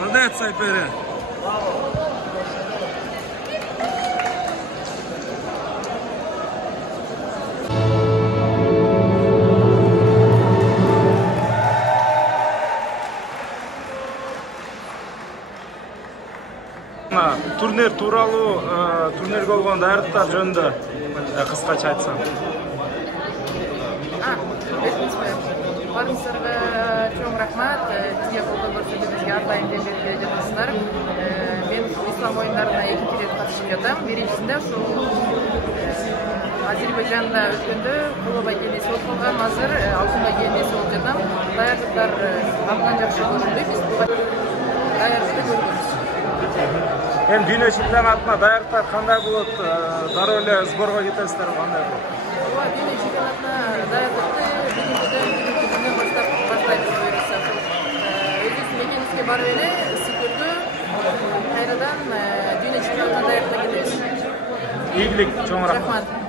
Молодец, Сайпери. Турнир тууралуу, турнирге болгон даярдыктар жөнүндө кыскача айтсаң. Барыңыздарга чоң рахмат. Бизге колдоо көрсөтүүгүңүзгө атайын деп келе жатасыздар. Мен ислам оюндарына экинчи рет катышып жатам. Биринчисинде ушул Азербайжанда өткөндө коло байгенеси болуп калгам. Азыр алтын байгенеси болуп жатам. Даярдыктар абдан жакшы көрүндү. Биз даярдыкты көргөнбүз. Эми дүйнө чемпионатына даярдыктар кандай болот? Дароо эле сборго кетесиздер кандай болот? Ооба, дүйнө чемпионатына даярдыкты бүгүнкүдөн баштап баштайбыз буюрса. Өзүбүздүн мекенибизге барып эле Сыкөлгө кайрадан дүйнө чемпионатына даярдык кетебиз. Ийгилик, чоң рахмат.